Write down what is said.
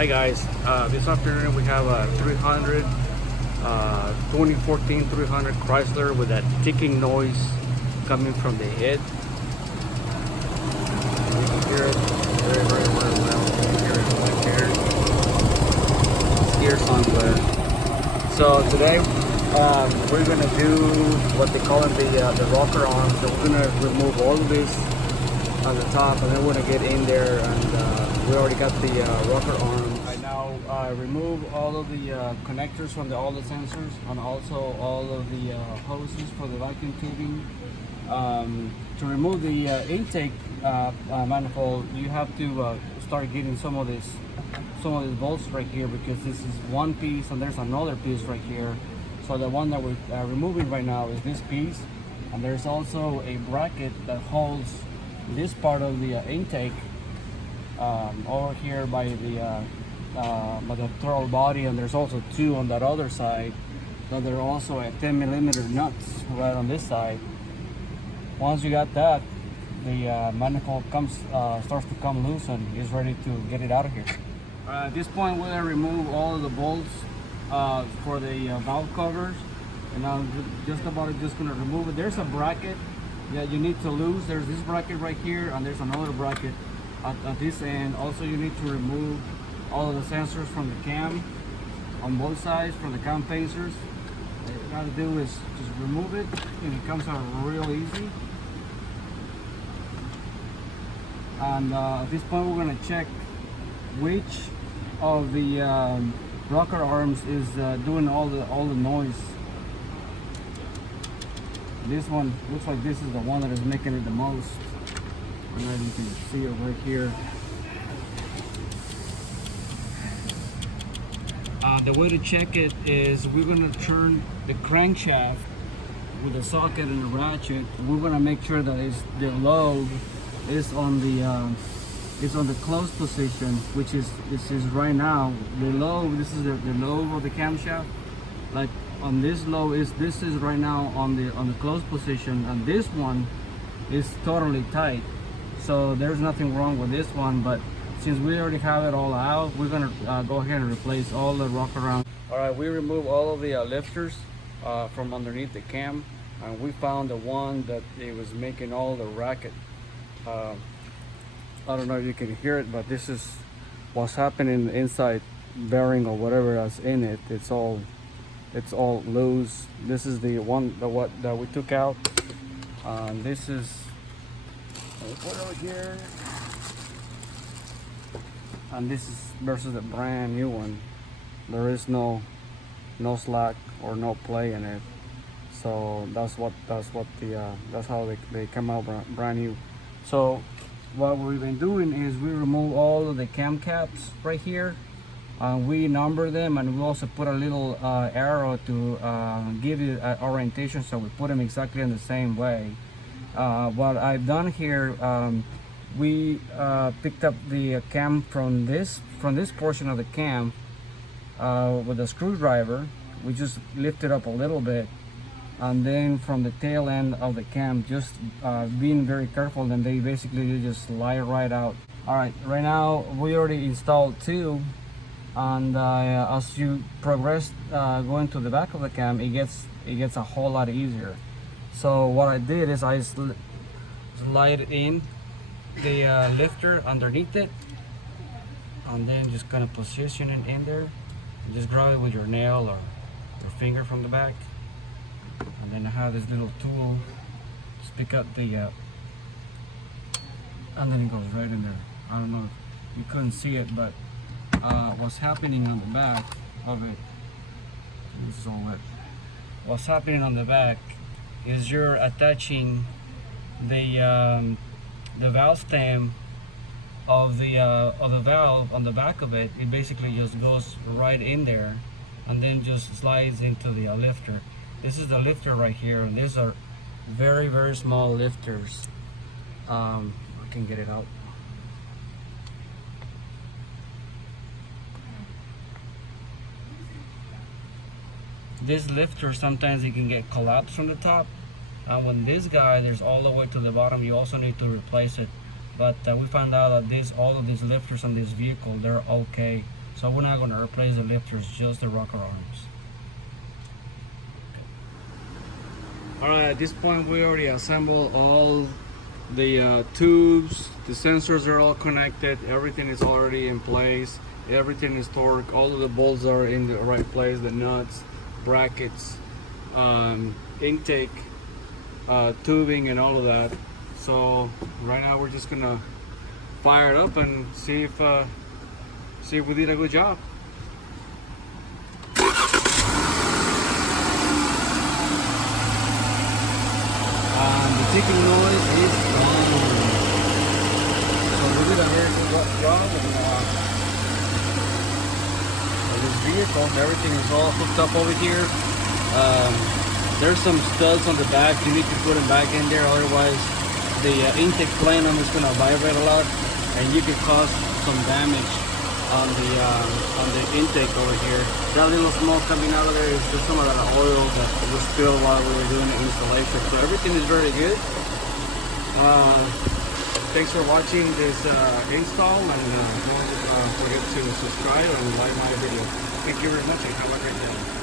Hi guys, this afternoon we have a 2014 300 Chrysler with that ticking noise coming from the head. You can hear it very well. You can hear it right there. Ear sound glare. So today we're gonna do what they call in the rocker arm. So we're gonna remove all of this on the top, and then we're gonna get in there, and we already got the rocker arm. I now remove all of the connectors from all the sensors, and also all of the hoses for the vacuum tubing. To remove the intake manifold, you have to start getting some of these bolts right here, because this is one piece and there's another piece right here. So the one that we're removing right now is this piece, and there's also a bracket that holds this part of the intake over here by the throttle body, and there's also two on that other side. So there are also a 10mm nuts right on this side. Once you got that, the manifold starts to come loose and is ready to get it out of here. At this point, we're gonna remove all of the bolts for the valve covers, and I'm just gonna remove it. There's a bracket that you need to lose. There's this bracket right here, and there's another bracket at this end. Also, you need to remove all of the sensors from the cam on both sides, from the cam phasers. What you gotta do is just remove it, and it comes out real easy. And at this point, we're gonna check which of the rocker arms is doing all the noise. This one looks like this is the one that is making it the most. And then you can see it right here. The way to check it is we're going to turn the crankshaft with a socket and a ratchet. We're going to make sure that the lobe is on the closed position, which is right now the lobe. This is the lobe of the camshaft. Like on this lobe this is right now on the closed position, and this one is totally tight. So there's nothing wrong with this one, but since we already have it all out, we're gonna go ahead and replace all the rocker arms. All right, we remove all of the lifters from underneath the cam, and we found the one that it was making all the racket. I don't know if you can hear it, but this is what's happening inside bearing or whatever that's in it. It's all loose. This is the one that we took out. This is put over here, and this is versus the brand new one. There is no slack or no play in it. So that's how they come out brand new. So what we've been doing is we remove all of the cam caps right here. We number them, and we also put a little arrow to give you an orientation, so we put them exactly in the same way. What I've done here, we picked up the cam from this portion of the cam with a screwdriver. We just lift it up a little bit, and then from the tail end of the cam, just being very careful, then they basically just slide right out. All right, right now we already installed two, and as you progress going to the back of the cam, it gets a whole lot easier. So what I did is I slide in the lifter underneath it, and then just kind of position it in there, and just grab it with your nail or your finger from the back. And then I have this little tool, just pick up the and then it goes right in there. I don't know if you couldn't see it, but what's happening on the back of it, this is all wet. What's happening on the back is you're attaching the valve stem of the valve on the back of it. It basically just goes right in there, and then just slides into the lifter. This is the lifter right here, and these are very, very small lifters. I can get it out. This lifter, sometimes it can get collapsed from the top, and when this guy, there's all the way to the bottom, you also need to replace it. But we found out that all of these lifters on this vehicle, they're okay. So we're not going to replace the lifters, just the rocker arms. Alright, at this point we already assembled all the tubes. The sensors are all connected, everything is already in place, everything is torqued, all of the bolts are in the right place, the nuts, brackets, intake, tubing and all of that. So right now we're just gonna fire it up and see if we did a good job. The ticking noise is gone. So we did a very good job of this vehicle. Everything is all hooked up over here. There's some studs on the back. You need to put them back in there, otherwise the intake plenum is going to vibrate a lot, and you could cause some damage on the intake over here. That little smoke coming out of there is just some of that oil that was spilled while we were doing the installation. So everything is very good. Thanks for watching this install, and don't forget to subscribe and like my video. Thank you very much and have a great day.